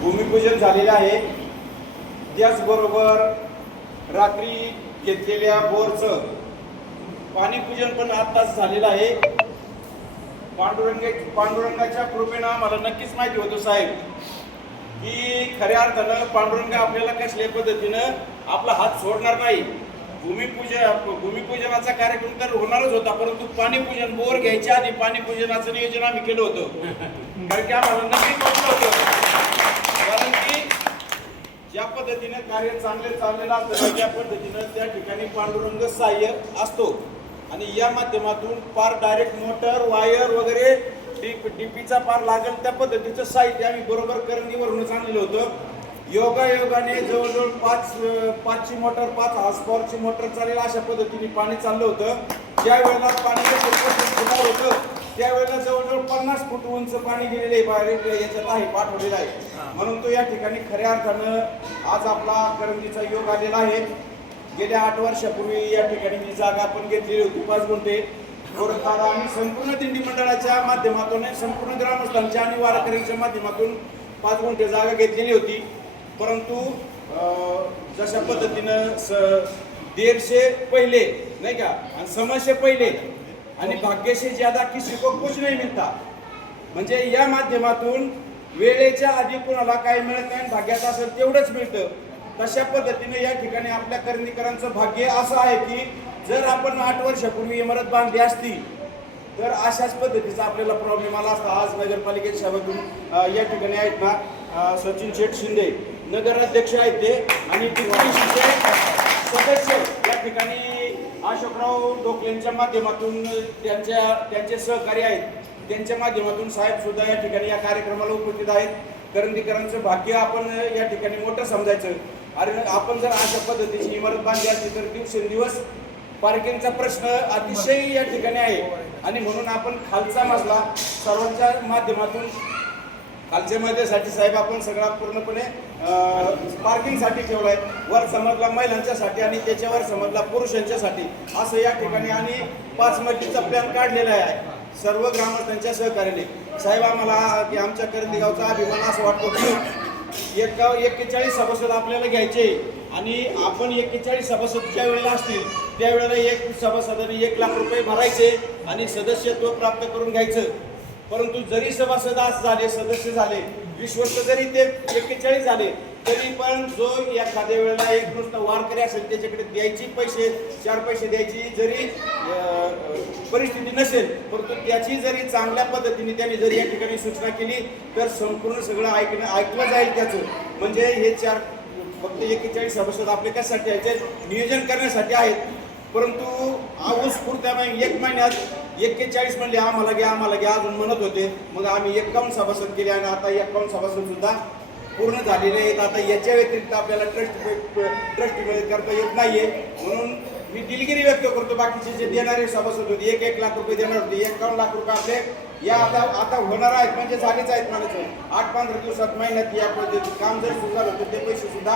भूमिपूजन झालेलं आहे. त्याचबरोबर रात्री घेतलेल्या बोरचं पाणीपूजन पण आत्ताच झालेलं आहे. पांडुरंग पांडुरंगाच्या कृपेनं आम्हाला नक्कीच माहिती होतं साहेब की खऱ्या अर्थानं पांडुरंग आपल्याला कसल्या पद्धतीनं आपला हात सोडणार नाही. भूमिपूजन भूमिपूजनाचा कार्यक्रम तर होणारच होता परंतु पाणीपूजन बोर घ्यायच्या आधी पाणीपूजनाचं नियोजन आम्ही केलं होतं. कारण की आम्हाला नक्की वाटलं होतं. कारण की ज्या पद्धतीने कार्य चांगले चाललेलं असतं त्या पद्धतीनं त्या ठिकाणी पांडुरंग सहाय्य असतो. आणि या माध्यमातून पार डायरेक्ट मोटर वायर वगैरे डीप डीपीचा पार लागेल त्या पद्धतीचं साहित्य आम्ही बरोबर करंदीवरूनच आणलेलं होतं. योगा योगाने जवळजवळ पाच पाचची मोटर पाच हॉर्स पॉवरची मोटर चालेल अशा पद्धतीने पाणी चाललं होतं. ज्या वेळेला पाणी फुटणार होतं. त्यावेळेला जवळजवळ पन्नास फूट उंच पाणी गेलेलं आहे बाहेर याच्यात आहे पाठवलेलं आहे. म्हणून तो या ठिकाणी खऱ्या अर्थानं आज आपला करंजीचा योग आलेला आहे. गेल्या आठ वर्षापूर्वी या ठिकाणी ही जागा आपण घेतलेली होती पाच गुंठे. आता आम्ही संपूर्ण दिंडी मंडळाच्या माध्यमातून संपूर्ण ग्रामस्थांच्या आणि वारकऱ्यांच्या माध्यमातून पाच गुंठे जागा घेतलेली होती. परंतु जशा पद्धतीनं स दीडशे पहिले नाही का? आणि समय पहिले. आणि भाग्य ज्यादा किसी को कुछ नाही मिळता. म्हणजे या माध्यमातून वेळेच्या आधी कुणाला काही मिळत नाही भाग्याचं असेल तेवढंच मिळतं. तशा पद्धतीने या ठिकाणी आपल्या करंदीकरांचं भाग्य असं आहे की जर आपण आठ वर्षापूर्वी इमारत बांधली असती तर अशाच पद्धतीचा आपल्याला प्रॉब्लेम आला असता. आज नगरपालिकेच्या शाखेतून या ठिकाणी आहेत ना सचिन शेठ शिंदे नगराध्यक्ष आहेत ते आणि पिंपरीचे सदस्य या ठिकाणी अशोकराव डोकलेंच्या माध्यमातून त्यांच्या त्यांचे सहकारी आहेत. त्यांच्या माध्यमातून साहेब सुद्धा या ठिकाणी या कार्यक्रमाला उपस्थित आहेत. करंदीकरांचं भाग्य आपण या ठिकाणी मोठं समजायचं. आणि आपण जर अशा पद्धतीची इमारत बांधली असली तर दिवसेंदिवस पार्किंगचा प्रश्न अतिशय या ठिकाणी आहे. आणि म्हणून आपण खालचा मजला सर्वांच्या माध्यमातून खालच्या मजल्यासाठी साहेब आपण सगळा पूर्णपणे पार्किंगसाठी आहे वर समजला महिलांच्यासाठी आणि त्याच्यावर समजला पुरुषांच्यासाठी. असं या ठिकाणी आणि पाच मजलीचा प्लॅन काढलेला आहे. सर्व ग्रामस्थांच्या सहकार्याने. साहेब आम्हाला की आमच्या करंदीगावचा अभिमान असं वाटतो की एक गाव एक्केचाळीस सभासद आपल्याला घ्यायचे आणि आपण एक्केचाळीस सभासद ज्या वेळेला असतील त्यावेळेला एक सभासदाने एक लाख रुपये भरायचे आणि सदस्यत्व प्राप्त करून घ्यायचं. परंतु जरी सभासद झाले सदस्य झाले विश्वस्त जरी ते एक्केचाळीस झाले तरी पण जो एखाद्या वेळेला एक नुसतं वारकरी असेल त्याच्याकडे द्यायची पैसे चार पैसे द्यायची जरी परिस्थिती नसेल परंतु त्याची जरी चांगल्या पद्धतीने त्यांनी जरी या ठिकाणी सूचना केली तर संपूर्ण सगळं ऐकणं ऐकलं जाईल त्याचं. म्हणजे हे चार फक्त एक्केचाळीस सभासद आपले कशासाठी याचे नियोजन करण्यासाठी आहेत. परंतु आऊस पुरत्या एक महिन्यात एक्केचाळीस म्हणले आम्हाला घ्या आम्हाला घ्या अजून म्हणत होते. मग आम्ही एक्कावन्न सभासद केले आणि आता एक्कावन्न सभासद सुद्धा पूर्ण झालेले आहेत. आता याच्या व्यतिरिक्त आपल्याला ट्रस्ट ट्रस्ट करता येत नाहीये. म्हणून मी दिलगिरी व्यक्त करतो बाकीचे जे देणारे सभासद होते एक एक लाख रुपये देणार होते एकावन्न लाख रुपये आपले. या आता आता होणार आहेत म्हणजे झालेच आहेत म्हणायचं. आठ पंधरा दिवसात महिन्यात या पद्धतीत काम जर सुरू झालं तर ते पैसे सुद्धा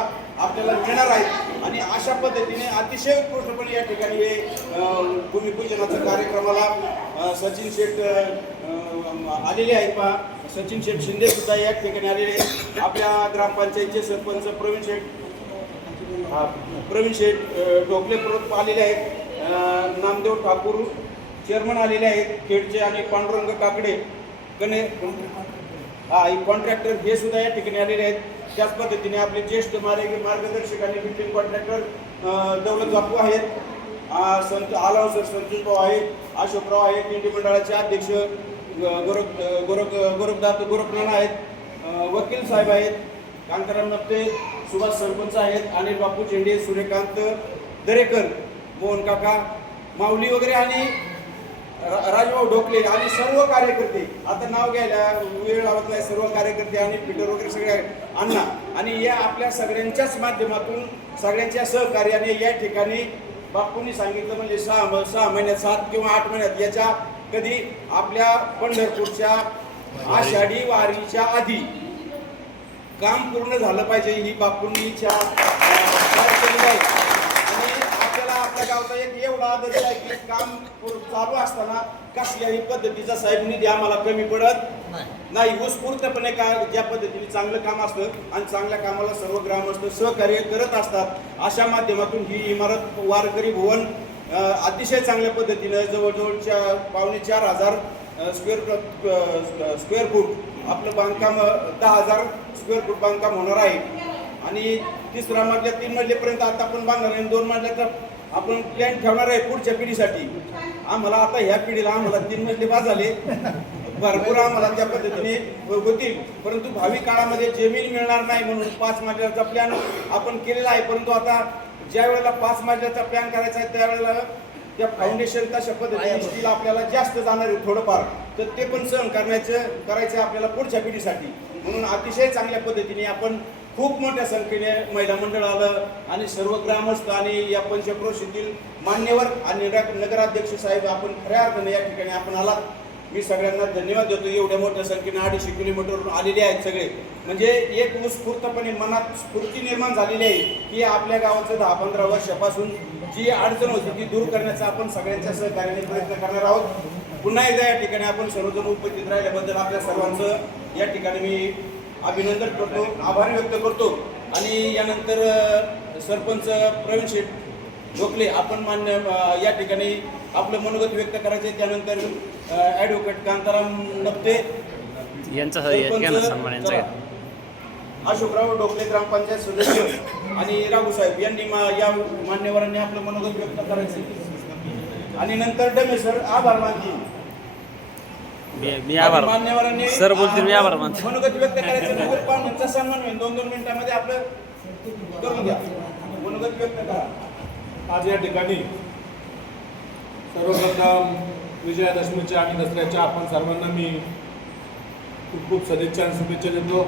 आपल्याला मिळणार आहेत. आणि अशा पद्धतीने अतिशय उत्कृष्टपणे या ठिकाणी हे भूमिपूजनाच्या कार्यक्रमाला सचिन शेठ आलेले आहेत पहा. सचिन शेठ शिंदे सुद्धा या ठिकाणी आलेले आहेत. आपल्या ग्रामपंचायतचे सरपंच प्रवीण शेठ. हा, प्रवीण शेठ ढोकले परत आलेले आहेत. नामदेव ठाकूर चेअरमन आलेले आहेत. खेडचे आणि पांडुरंग काकडे. गणे हा कॉन्ट्रॅक्टर हे सुद्धा या ठिकाणी आलेले आहेत. त्याच पद्धतीने आपले ज्येष्ठ मार्ग मार्गदर्शक आणि बिल्डिंग कॉन्ट्रॅक्टर दौलत बापू आहेत. संत आलाव सर संतोष भाऊ आहेत. अशोकराव आहेत. दिंडी मंडळाचे अध्यक्ष गोरख गोरख गोरखदात गोरखनाथ आहेत. वकील साहेब आहेत. कांताराम नप्ते सुभाष सरपंच आहेत अनिल बापू झेंडे सूर्यकांत दरेकर मोहन काका माऊली वगैरे आणि राजभाऊ ढोकले आणि सर्व कार्यकर्ते. आता नाव घ्यायला वेळ लावत नाही सर्व कार्यकर्ते आणि पीटर वगैरे सगळे अण्णा. आणि या आपल्या सगळ्यांच्याच माध्यमातून सगळ्यांच्या सहकार्याने या ठिकाणी बापूंनी सांगितलं म्हणजे सहा म- सहा महिन्यात सात किंवा आठ महिन्यात याच्या कधी आपल्या पंढरपूरच्या आषाढी वारीच्या आधी काम पूर्ण झालं पाहिजे ही बापूंनी इच्छा आहे. आणि आपल्याला आपल्या गावचा एक एवढा आदर्श आहे की काम चालू असताना कसल्याही पद्धतीचा साहेब निधी आम्हाला कमी पडत नाही. उत्स्फूर्तपणे का ज्या पद्धतीने चांगलं काम असतं आणि चांगल्या कामाला सर्व ग्रामस्थ सहकार्य करत असतात अशा माध्यमातून ही इमारत वारकरी भवन अतिशय चांगल्या पद्धतीनं जवळजवळ चा पावणे चार हजार स्क्वेअर स्क्वेअर फूट आपलं बांधकाम दहा हजार स्क्वेअर फूट बांधकाम होणार आहे. आणि तिसरा मजल्या तीन मजलेपर्यंत आता आपण बांधणार आहे. आणि दोन मजल्याचा आपण प्लॅन ठेवणार आहे पुढच्या पिढीसाठी. आम्हाला आता ह्या पिढीला आम्हाला तीन मजले बाद झाले. भरपूर आम्हाला त्या पद्धतीने होतील. परंतु भावी काळामध्ये जमीन मिळणार नाही म्हणून पाच मजल्याचा प्लॅन आपण केलेला आहे. परंतु आता ज्या वेळेला पाच मजल्याचा प्लॅन करायचा आहे त्यावेळेला त्या फाउंडेशन तशा पद्धतीने स्टील आपल्याला जास्त जाणार आहे थोडंफार. तर ते पण सहन करण्याचं करायचं आपल्याला पुढच्या पिढीसाठी. म्हणून अतिशय चांगल्या पद्धतीने आपण खूप मोठ्या संख्येने महिला मंडळ आलं आणि सर्व ग्रामस्थ आणि या पंचक्रोशीतील मान्यवर आणि नगराध्यक्ष साहेब आपण खऱ्या अर्थाने या ठिकाणी आपण आलात. मी सगळ्यांना धन्यवाद देतो. एवढ्या मोठ्या संख्येने अडीचशे किलोमीटरवरून आलेले आहेत सगळे. म्हणजे एक उत्स्फूर्तपणे मनात स्फूर्ती निर्माण झालेली आहे की आपल्या गावाचं दहा पंधरा वर्षापासून जी अडचण होती ती दूर करण्याचा आपण सगळ्यांच्या सहकार्याने प्रयत्न करणार आहोत. पुन्हा एकदा या ठिकाणी आपण सर्वजण उपस्थित राहिल्याबद्दल आपल्या सर्वांचं या ठिकाणी मी अभिनंदन करतो आभार व्यक्त करतो. आणि यानंतर सरपंच प्रवीण शेठ गोखले आपण मान्य या ठिकाणी आपलं मनोगत व्यक्त करायचे त्यानंतर ॲडव्होकेट कांताराम नप्ते यांचा अशोकराव डोकले ग्रामपंचायत सदस्य आणि राघूसाहेब यांनी मा- या मान्यवरांनी आपलं मनोगत व्यक्त करायचे आणि नंतर डमे सर आभार मानतील. मी आभार मान्यवरांनी सर बोलतील मी आभार मानतो. मनोगत व्यक्त करायचं नगर पाहुण्यांचा सन्मान होईल. दोन दोन मिनिटांमध्ये आपलं करून घ्या. मनोगत व्यक्त करा. आज या ठिकाणी सर्वप्रथम विजयादशमीच्या आणि दसऱ्याच्या आपण सर्वांना मी खूप खूप सदिच्छा आणि शुभेच्छा देतो.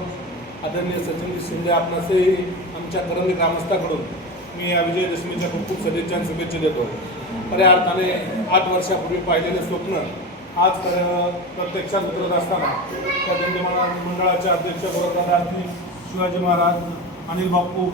आदरणीय सचिन शिंदे आपणासही आमच्या करंदी ग्रामस्थाकडून मी या विजयादशमीच्या खूप खूप सदिच्छा आणि शुभेच्छा देतो. खऱ्या अर्थाने आठ वर्षापूर्वी पाहिलेले स्वप्न आज प्रत्यक्षात उतरत असताना त्या दिंडी मंडळाचे अध्यक्ष गोरखनाथ शिवाजी महाराज अनिल बाप्पू